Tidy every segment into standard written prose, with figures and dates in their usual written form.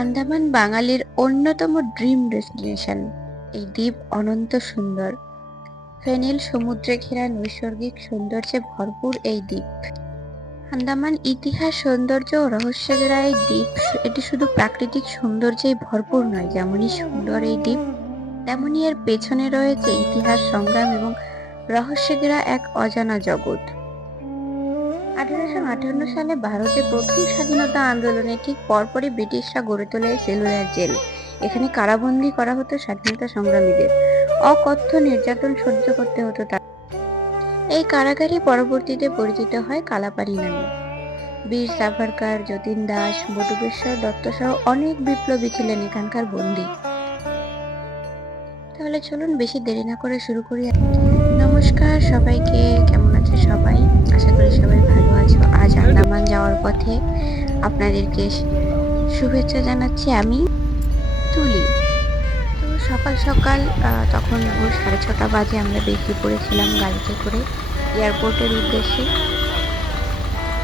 আন্দামান বাঙালির অন্যতম dream destination. এই দ্বীপ অনন্ত সুন্দর, ফেনিল সমুদ্রে ঘেরা নৈসর্গিক সৌন্দর্যে ভরপুর এই দ্বীপ। আন্দামান ইতিহাস, সৌন্দর্য ও রহস্যে ঘেরা এই দ্বীপ এটি শুধু প্রাকৃতিক সৌন্দর্যেই ভরপুর নয়। যেমনই সুন্দর এই দ্বীপ, তেমনি এর পেছনে রয়েছে ইতিহাস, সংগ্রাম এবং রহস্যে ঘেরা এক অজানা জগৎ। 1858 সালে ভারতে প্রথম স্বাধীনতা আন্দোলনের ঠিক পরপরই ব্রিটিশরা গড়ে তোলে সেলুলার জেল। এখানে কারাবন্দী করা হতো স্বাধীনতা সংগ্রামীদের। অকথ্য নির্যাতন সহ্য করতে হতো তার। এই কারাগারই পরবর্তীতে পরিচিত হয় কালাপানি নামে। বীর সাভারকার, যতীন দাস, বটুকেশ্বর দত্ত সহ অনেক বিপ্লবী ছিলেন এখানকার বন্দী। তাহলে চলুন বেশি দেরি না করে শুরু করি। নমস্কার সবাইকে, কেমন আছে সবাই? আশা করি সবাই ভালো আছো। আজ আন্দামান যাওয়ার পথে আপনাদেরকে শুভেচ্ছা জানাচ্ছি আমি, তুলি। তো সকাল সকাল তখন ভোর 6:30 বাজে আমরা বেরিয়ে পড়েছিলাম গাড়িতে করে এয়ারপোর্টের উদ্দেশ্যে।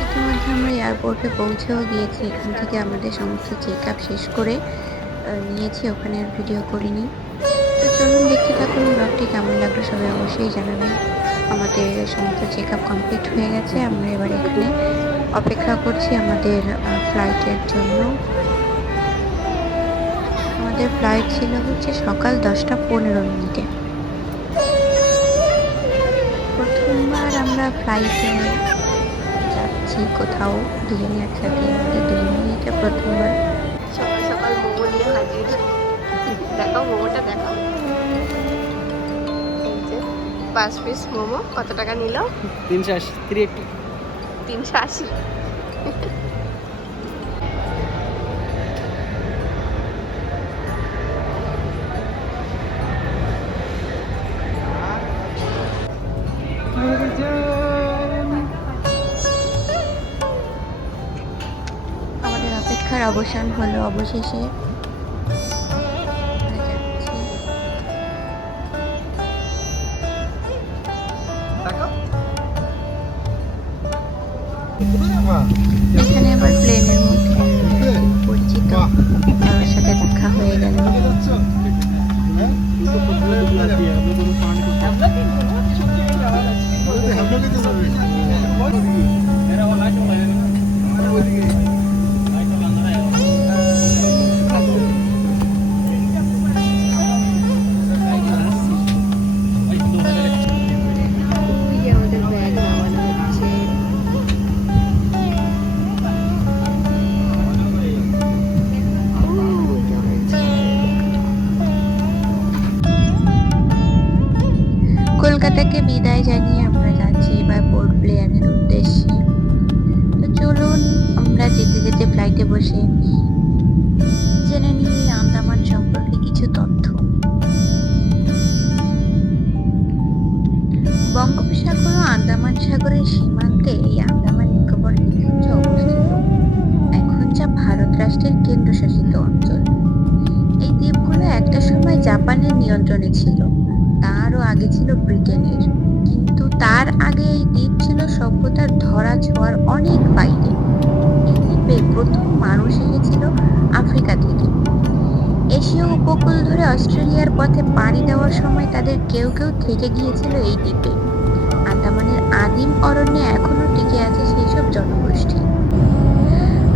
ইতিমধ্যে আমরা এয়ারপোর্টে পৌঁছেও গিয়েছি। এখান থেকে আমাদের সমস্ত চেক আপ শেষ করে নিয়েছি, ওখানে আর ভিডিও করিনি। তো চলুন দেখতে থাকুন ব্লগটি। কেমন লাগলো সবাই অবশ্যই জানাবেন। আমাদের সমস্ত চেক আপ কমপ্লিট হয়ে গেছে। আমরা এবার এখানে অপেক্ষা করছি আমাদের ফ্লাইটের জন্য। আমাদের ফ্লাইট ছিল হচ্ছে সকাল 10:15। প্রথমবার আমরা ফ্লাইটে যাচ্ছি কোথাও দুজনে একসাথে, আমাদের দুজনেই এটা প্রথমবার। সকাল সকাল মোমো নিয়ে হাজির। দেখাও মোমোটা, দেখাও। এই যে 5 পিস মোমো। কত টাকা নিল? 380। 380। আমাদের অপেক্ষার অবসান হলো অবশেষে। আমরা যাচ্ছি। এখানে আবার প্লেনের মধ্যে পরিচিত কারোর সাথে দেখা হয়ে গেল। আমাদের ব্যাগ নামানো হচ্ছে। কলকাতাকে বিদায় জানিয়ে আমরা যাচ্ছি এবার পোর্ট ব্লেয়ারের উদ্দেশ্যে। তো চলুন আমরা যেতে যেতে ফ্লাইটে বসে জেনে নিই আন্দামান সম্পর্কে কিছু তথ্য। বঙ্গোপসাগর ও আন্দামান সাগরের সীমান্তে এই আন্দামান নিকোবর দ্বীপপুঞ্জ অবস্থিত, এখন যা ভারত রাষ্ট্রের কেন্দ্রশাসিত অঞ্চল। এই দ্বীপগুলো একটা সময় জাপানের নিয়ন্ত্রণে ছিল, তারও আগে ছিল ব্রিটেনের। কিন্তু তার আগে এই দ্বীপ ছিল সভ্যতার ধরা ছোঁয়ার অনেক বাইরে। এই দ্বীপে প্রথম মানুষ এসেছিল আফ্রিকা থেকে। এশীয় উপকূল ধরে অস্ট্রেলিয়ার পথে পাড়ি দেওয়ার সময় তাদের কেউ কেউ থেকে গিয়েছিল এই দ্বীপে। আন্দামানের আদিম অরণ্যে এখনো টিকে আছে সেই সব জনগোষ্ঠী।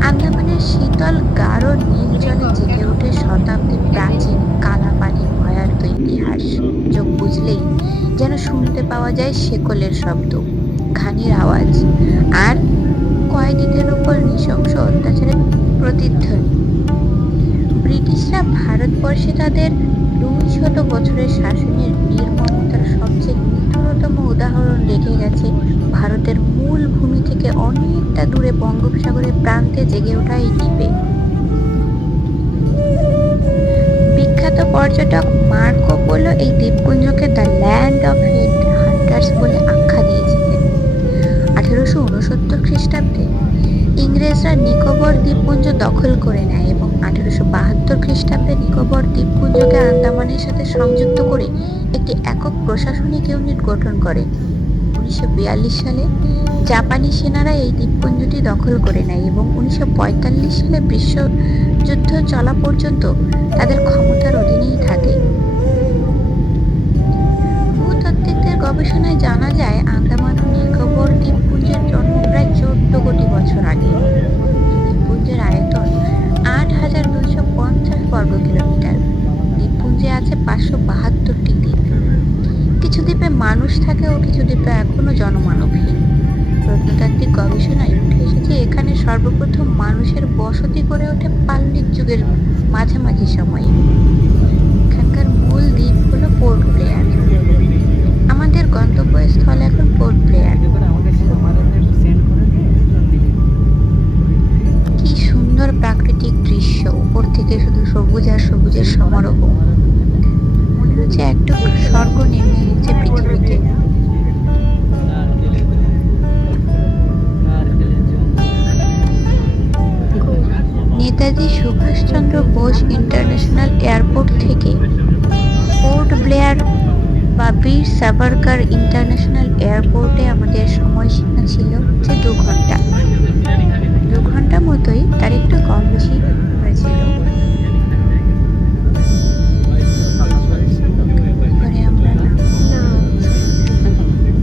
আন্দামানের শীতল গাঢ় নীল জলে জেগে ওঠে শতাব্দী প্রাচীন কালাপানির ভয়ার্ত ইতিহাস। চোখ বুঝলেই যেন শুনতে পাওয়া যায় শেকলের শব্দ, ঘানির আওয়াজ আর কয়েদিদের উপর নৃশংস অত্যাচারের প্রতিধ্বনি। ব্রিটিশরা ভারতবর্ষে তাদের 200 বছরের শাসনের নির্মমতার সবচেয়ে নিষ্ঠুরতম উদাহরণ রেখে গেছে ভারতের মূল ভূমি থেকে অনেকটা দূরে বঙ্গোপসাগরের প্রান্তে জেগে ওঠা এই দ্বীপে। বিখ্যাত পর্যটক মার্কো পোলো এই দ্বীপপুঞ্জকে the land of head hunters বলে আখ্যা দিয়েছিলেন। 1869 খ্রিস্টাব্দে ইংরেজরা নিকোবর দ্বীপপুঞ্জ দখল করে নেয় এবং 1872 খ্রিস্টাব্দে নিকোবর দ্বীপপুঞ্জকে আন্দামানের সাথে সংযুক্ত করে একটি একক প্রশাসনিক ইউনিট গঠন করে। 1942 সালে জাপানি সেনারা এই দ্বীপপুঞ্জটি দখল করে নেয় এবং 1945 সালে বিশ্বযুদ্ধ চলা পর্যন্ত তাদের ক্ষমতার অধীনেই থাকে। ভূতাত্ত্বিকদের গবেষণায় জানা যায় আন্দামান ও নিকোবর দ্বীপপুঞ্জের জন্ম প্রায় 14 কোটি বছর আগে। দ্বীপপুঞ্জের আয়তন 8,250 বর্গ কিলোমিটার। দ্বীপপুঞ্জে আছে 572টি দ্বীপ। কিছু দ্বীপে মানুষ থাকে ও কিছু দ্বীপে এখনো জনমানবহীন। প্রত্নতাত্ত্বিক গবেষণায় উঠে এসেছে এখানে সর্বপ্রথম মানুষের বসতি গড়ে ওঠে পাললিক যুগের মাঝামাঝি সময়ে। এখানকার মূল দ্বীপ হলো পোর্ট ব্লেয়ার। আমাদের গন্তব্যস্থল এখন পোর্ট ব্লেয়ার। কি সুন্দর প্রাকৃতিক দৃশ্য, উপর থেকে শুধু সবুজ আর সবুজের সমারোহ। মনে হচ্ছে একটু স্বর্গ নেমে এসেছে পৃথিবীতে। নেতাজি সুভাষচন্দ্র বোস ইন্টারন্যাশনাল এয়ারপোর্ট থেকে পোর্ট ব্লেয়ার বা বীর সাভারকার ইন্টারন্যাশনাল এয়ারপোর্টে আমাদের সময়সীমা ছিল যে 2 ঘন্টা। 2 ঘন্টা মতোই, তার একটু কম বেশি হয়েছিল। পরে আমরা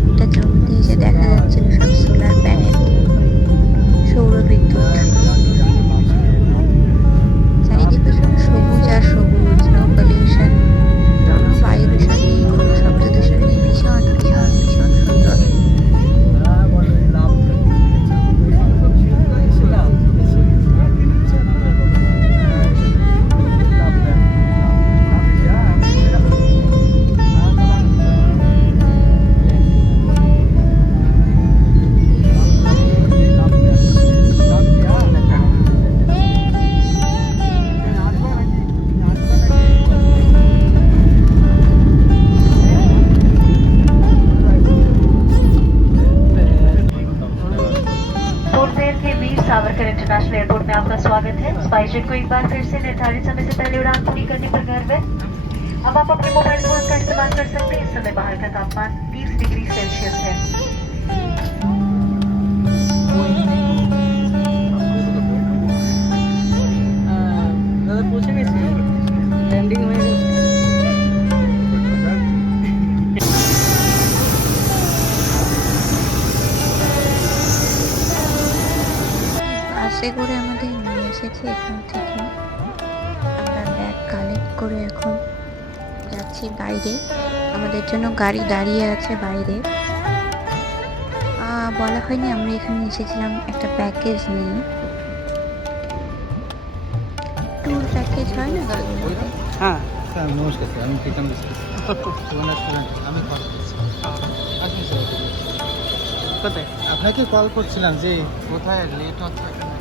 একটা জমিতে এসে দেখা যাচ্ছিল সব সোলার প্যানেল, সৌর বিদ্যুৎ। চারিদিকে শুধু সবুজ আর সবুজ, নো পলিউশন, কোনো বায়ু দূষণ নেই, কোনো শব্দ দূষণ নেই। ভীষণ ভীষণ ভীষণ সুন্দর। पोर्ट ब्लेयर के वीर सावरकर इंटरनेशनल एयरपोर्ट में आपका स्वागत है। स्पाइसजेट को एक बार फिर से निर्धारित समय से पहले उड़ान पूरी करने पर गर्व है। अब आप अपने मोबाइल फोन का इस्तेमाल कर सकते हैं। इस समय बाहर का तापमान 30 डिग्री सेल्सियस है। দাদা পৌঁছে গেছি, ল্যান্ডিং হয়ে গেছে। বাসে করে আমাদের নিয়ে এসেছে এখান থেকে। আমরা ব্যাগ কালেক্ট করে এখন যাচ্ছি বাইরে। আমাদের জন্য গাড়ি দাঁড়িয়ে আছে বাইরে। বলা হয়নি আমরা এখানে এসেছিলাম একটা প্যাকেজ নিয়ে। ট্যুর প্যাকেজ হয় না? হ্যাঁ, স্যার নমস্কার স্যার, আমি প্রীতম বিশ্বাস, সুবর্ণা স্টুডেন্ট। আমি কল করছিলাম। আসুন স্যার। কোথায়? আপনাকে কল করছিলাম যে কোথায় লেট হচ্ছে এখানে।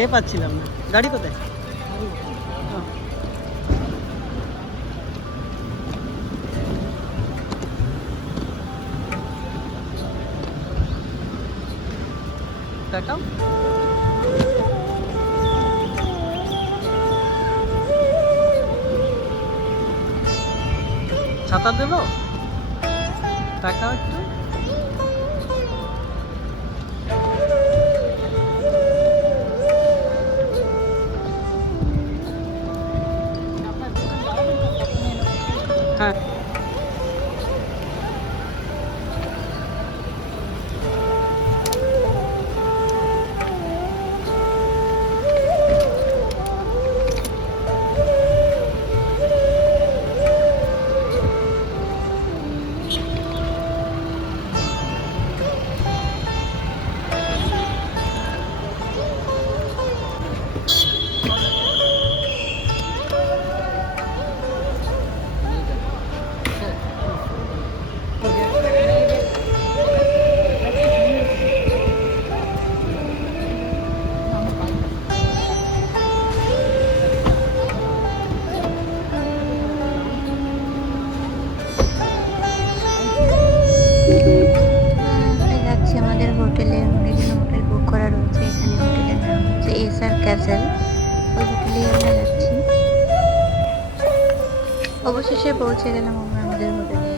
এ পাচ্ছিলাম না। গাড়ি কোথায়? দেখাও। ছাতা দেবো? টাকা একটু। হ্যাঁ, আমরা যাচ্ছি আমাদের হোটেলে। আমাদের জন্য হোটেল বুক করা রয়েছে এখানে। হোটেলের নাম হচ্ছে এসআর ক্যাসেল। ওই হোটেলেই আমরা যাচ্ছি। অবশেষে পৌঁছে গেলাম আমরা আমাদের হোটেলে।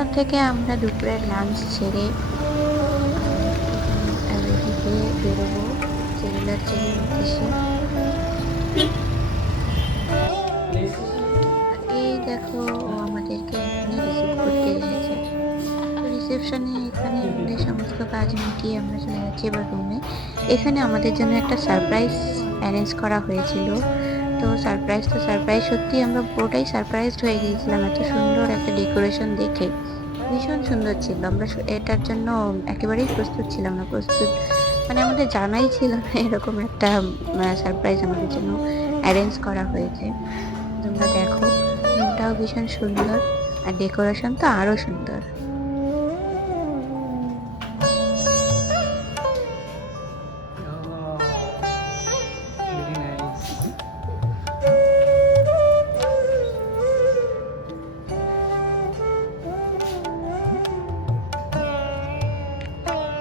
এখান থেকে আমরা দুপুরের লাঞ্চ ছেড়ে রেডি হয়ে বেরোবো সেলুলার জেলের উদ্দেশ্যে। এই দেখো ও আমাদেরকে এখানে রিসিভ করতে এসেছে। রিসেপশনে এখানে আমাদের সমস্ত কাজ মিটিয়ে আমরা চলে যাচ্ছি এবার রুমে। এখানে আমাদের জন্য একটা সারপ্রাইজ অ্যারেঞ্জ করা হয়েছিল। তো সারপ্রাইজ সত্যি আমরা পুরোটাই সারপ্রাইজড হয়ে গিয়েছিলাম এত সুন্দর একটা ডেকোরেশন দেখে। ভীষণ সুন্দর ছিল। আমরা এটার জন্য একেবারেই প্রস্তুত ছিলাম না। মানে আমাদের জানাই ছিল না এরকম একটা সারপ্রাইজ আমাদের জন্য অ্যারেঞ্জ করা হয়েছে। তোমরা দেখো রুমটাও ভীষণ সুন্দর আর ডেকোরেশন তো আরো সুন্দর। Very nice.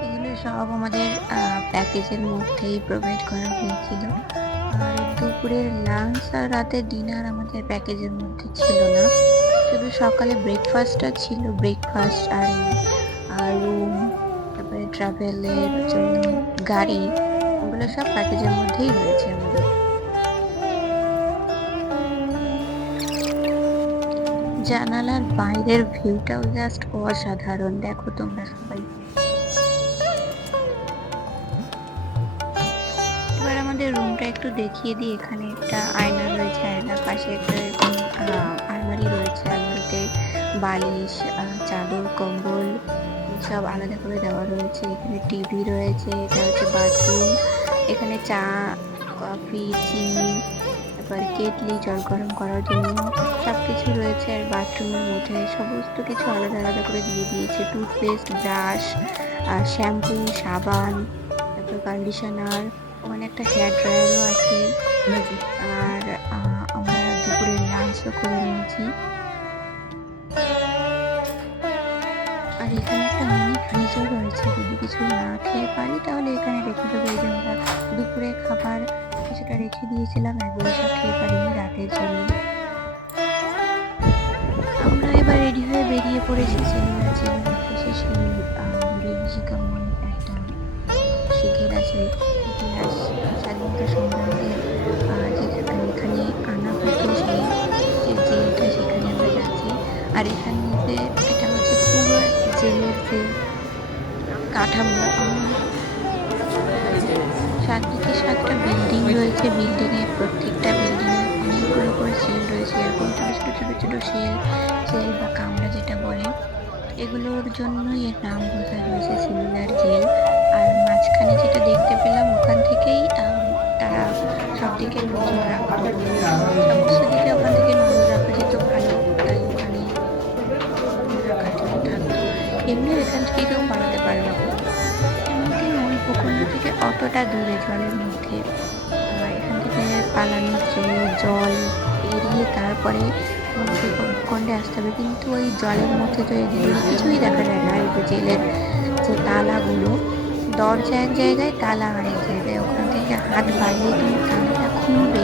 এগুলো সব আমাদের প্যাকেজের মধ্যেই প্রোভাইড করা হয়েছিল। আর দুপুরের লাঞ্চ আর রাতের ডিনার আমাদের প্যাকেজের মধ্যে ছিল না, শুধু সকালে ব্রেকফাস্টটা ছিল। ব্রেকফাস্ট আর রুম, তারপরে ট্রাভেলের জন্য গাড়ি, ওগুলো সব প্যাকেজের মধ্যেই রয়েছে আমাদের। জানালার বাইরের ভিউটাও জাস্ট অসাধারণ, দেখো তোমরা সবাই। এবার আমাদের রুমটা একটু দেখিয়ে দিই। এখানে একটা আয়না রয়েছে, আয়নার পাশে একটা এরকম আলমারি রয়েছে। আলমারিতে বালিশ, চাদর, কম্বল সব আলাদা করে দেওয়া রয়েছে। এখানে টিভি রয়েছে, এটা হচ্ছে বাথরুম। এখানে চা, কফি, চিনি, তারপর কেটলি জল গরম করার জন্য সব কিছু রয়েছে। আর বাথরুমের মধ্যে সমস্ত কিছু আলাদা আলাদা করে দিয়ে দিয়েছে। টুথপেস্ট, ব্রাশ, শ্যাম্পু, সাবান, তারপর কন্ডিশনার, ওখানে একটা হেয়ার ড্রায়ারও আছে। আর আমরা দুপুরের লাঞ্চও করে নিয়েছি। আর এখানে একটা মিনি ফ্রিজও রয়েছে, যদি কিছু না খেয়ে পারি তাহলে এখানে রেখে দেবো। এই যে আমরা দুপুরে খাবার কিছুটা রেখে দিয়েছিলাম, একবারে সব খেয়ে পারিনি রাতের জন্য। আমরা এবার রেডি হয়ে বেরিয়ে পড়েছি সেলুলার জেলের উদ্দেশ্যে। সেই কেমন একটা শিখের আছে ইতিহাস, স্বাধীনতা সংগ্রামীদের যেখানে এখানে আনা হতো, সেই যে জেলটা, সেখানে আমরা যাচ্ছি। আর এখানে যে এটা হচ্ছে পুরো জেলের যে কাঠামো, চারদিকে 7টা বিল্ডিং রয়েছে। বিল্ডিংয়ে প্রত্যেকটা বিল্ডিংয়ে অনেকগুলো করে সেল রয়েছে, এরকম ছোটো ছোটো ছোটো ছোটো সেল বা কামরা যেটা বলে, এগুলোর জন্যই এর নাম বোঝা হয়েছে সেলুলার জেল। আর মাঝখানে যেটা দেখতে পেলাম, ওখান থেকেই তারা সব দিকে নজর রাখতো, সমস্ত দিকে ওখান থেকে নজর রাখা যেত ভালো, তাই ওখানে রাখার জন্য থাকতো। এমনি এখান থেকে কেউ পালাতে পারবে না। এমনিতে ওই ভূখণ্ড থেকে অতটা দূরে জলের মধ্যে, এখান থেকে পালানোর জন্য জল এড়িয়ে তারপরে ভূখণ্ডে আসতে হবে। কিন্তু ওই জলের মধ্যে তো এদিকে কিছুই দেখা যায় না। এই যে জেলের যে তালাগুলো, দরজা এক জায়গায়, তালা আরেক জায়গায়, ওখান থেকে হাত বাড়িয়ে কিন্তু তালাটা খুলবে,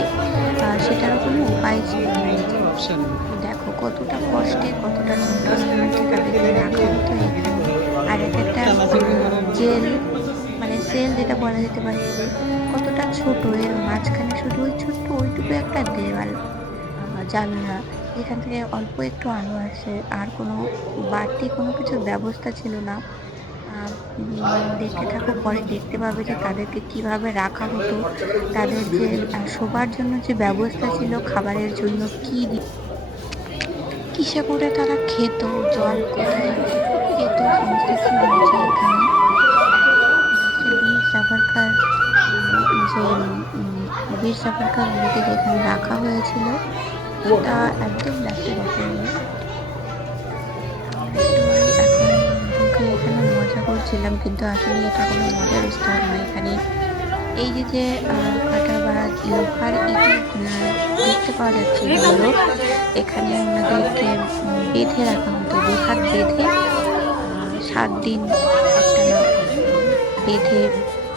সেটারও কোনো উপায় ছিল না। দেখো কতটা কষ্টে, কতটা যন্ত্রণার মধ্যে তাদেরকে রাখা হতো এখানে। আর এক একটা জেল, মানে সেল যেটা বলা যেতে পারে, যে কতটা ছোট, এর মাঝখানে শুধু ওই ছোট্ট ওইটুকু একটা দেওয়াল, জানলা, এখান থেকে অল্প একটু আলো আসে, আর কোনো বাড়তি কোনো কিছুর ব্যবস্থা ছিল না। দেখতে থাকো, পরে দেখতে পাবে যে তাদেরকে কিভাবে রাখা হতো। তাদের যে শোবার জন্য যে ব্যবস্থা ছিল, খাবারের জন্য কিসে করে তারা খেত, জল কোথায় খেত, সমস্ত কিছু রয়েছে এখানে। বীর সাভারকার, যে বীর সাভারকার ওদেরকে যেখানে রাখা হয়েছিল, তা একদম লাস্টে দেখা হলো। এখানে মজা করছিলাম, কিন্তু আসলে এটা কোনো মজার স্থান নয়। এখানে এই যে কাটা বা লোহার ইট দেখতে পাওয়া যাচ্ছে, এগুলো এখানে ওনাদেরকে বেঁধে রাখা হতো, 2 হাত বেঁধে 7 দিন একটানা বেঁধে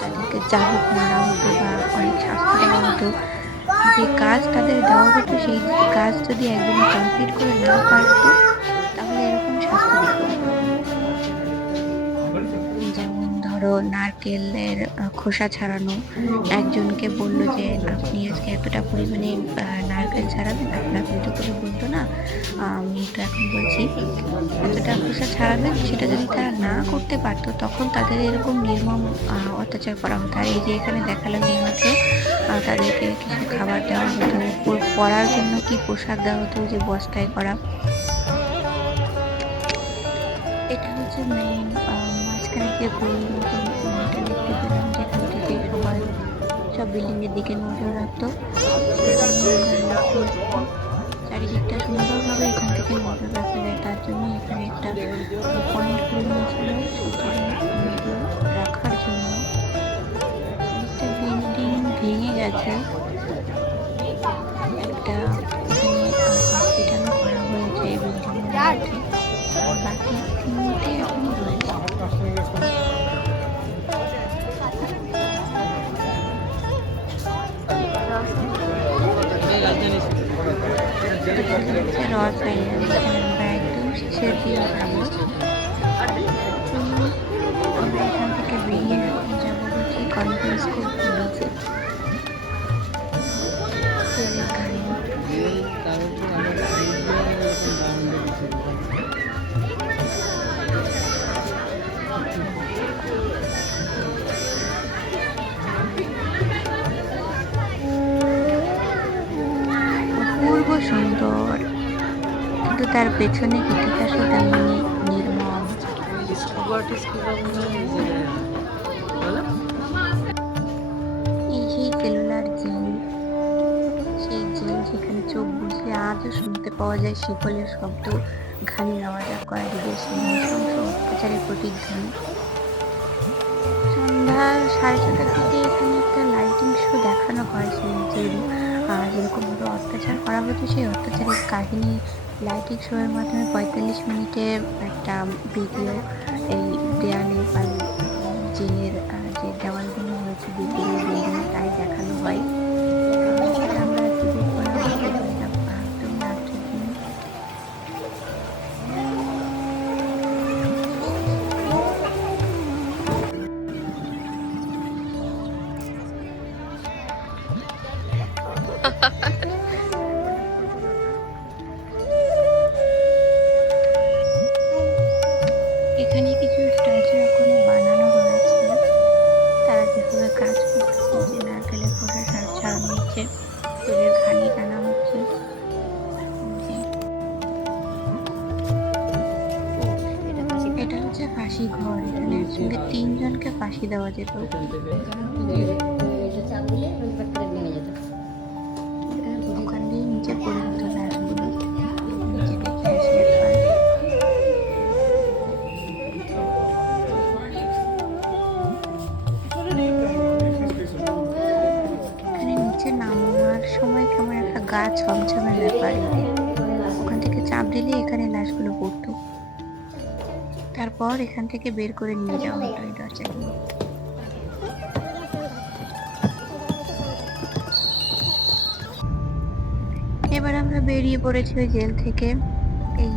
তাদেরকে চাবুক মারা হতো বা অনেক শাস্তি দেওয়া হতো। যে কাজ তাদের দেওয়া হতো, সেই কাজ যদি একদিন কমপ্লিট করে না পারতো, তাহলে এরকম শাস্তি দিত। ধরো নারকেলের খোসা ছাড়ানো। একজনকে বললো যে আপনি আজকে এতটা পরিমাণে নারকেল ছাড়াবেন, আপনার কিন্তু করে বলতো না, আমি তো এখন বলছি এতটা খোসা ছাড়াবেন। সেটা যদি তারা না করতে পারতো তখন তাদের এরকম নির্মম অত্যাচার করা হতো। আর এই যে এখানে দেখালাম এইমাত্র তাদেরকে কিছু খাবার দেওয়া হতো, পরার জন্য কি পোশাক দেওয়া হতো, যে বস্তায় করা। এটা হচ্ছে মেইন মাঝখানে যে গোল মতন এটা দেখতে পেলাম, যেখান থেকে সবাই সব বিল্ডিং এর দিকে নজর রাখতো। চারিদিকটা সুন্দরভাবে এখান থেকে নজর রাখা যায়, তার জন্য এখানে একটা পয়েন্ট করে নিয়েছিল নজর রাখার জন্য। একটা বিল্ডিং ভেঙে গেছে, একটা এখানে হসপিটালও করা হয়েছে এই বিল্ডিং এর মধ্যে। বাকি তিনটে এখনো রয়েছে। রস আইল্যান্ড, এখানে আমরা একদম শেষের দিকে যাবো। আমরা এখান থেকে বেরিয়ে যাবো হচ্ছে কনফারেন্স স্কুল বিচে। তেলের গাড়ি অপূর্ব সুন্দর, কিন্তু তার পেছনে ইতিহাসও তেমনি নির্মম। এই সেই সেলুলার জেল, সেই জেল যেখানে চোখ বুঝলে আজও শুনতে পাওয়া যায় শিকলের শব্দ, ঘানি আওয়াজ আর কয়েকদিদের নৃশংস অত্যাচারের প্রতিধ্বনি। সন্ধ্যা 6:30টার দিকে এখানে একটা লাইটিং শো দেখানো হয় সেই জেল, যেরকম ভাবে অত্যাচার করা হতো সেই অত্যাচারের কাহিনী লাইটিং শো এর মাধ্যমে 45 মিনিটে একটা ভিডিও এই দেয়ালে বা জেলের যে দেওয়ালগুলো হয়েছে ভিতরে বিল্ডিং তাই দেখানো হয়। সেটা আমরা আজকে দেখবো না, একদম রাত্রের দিন। এখানে কিছু স্ট্যাচু এখনো বানানো রয়েছে, তারা যেভাবে কাজ করতেছে, যে নারকেলের খোসা ছাড়ানো হচ্ছে, তেলের ঘানি টানা হচ্ছে। এটা হচ্ছে ফাঁসি ঘর, এখানে একসঙ্গে 3 জনকে ফাঁসি দেওয়া যেত। ওখান দিয়ে নিচে পড়ে হতো লাশগুলো, নিচে দেখে আসি একবার। এখানে নিচে নামার সময় কেমন একটা গা ছমছমের ব্যাপার, ওখান থেকে চাপ দিলে এখানে লাশগুলো পড়তো, তারপর এখান থেকে বের করে নিয়ে যাওয়া হতো এই দরজা দিয়ে। এবার আমরা বেরিয়ে পড়েছি ওই জেল থেকে এই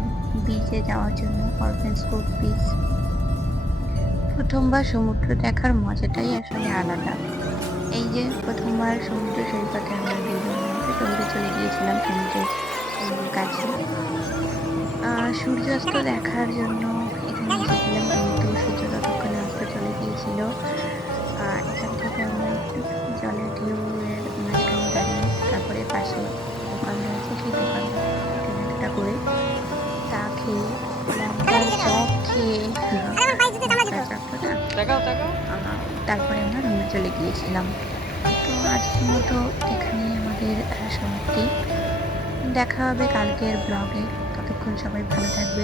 বিচে যাওয়ার জন্য, কনফারেন্স স্কুল বিচ। প্রথমবার সমুদ্র দেখার মজাটাই আসলে আলাদা। এই যে প্রথমবার সমুদ্র সৈকতে আমরা দৌড়ে চলে গিয়েছিলাম সমুদ্রের কাছে সূর্যাস্ত দেখার জন্য। এখানে এসেছিলাম কিন্তু সূর্য ততক্ষণে অস্ত চলে গিয়েছিল। এখান থেকে আমরা একটু জলের ঢেউয়ের মাঝখানে দাঁড়িয়ে, তারপরে পাশে দোকান রয়েছে, সেই দোকান কেনাকাটা করে চা খেয়ে চপ খেয়ে তারপরে আমরা রুমে চলে গিয়েছিলাম। তো আজকের মতো এখানেই আমাদের সমাপ্তি। দেখা হবে কালকের ব্লগে, ততক্ষণ সবাই ভালো থাকবে।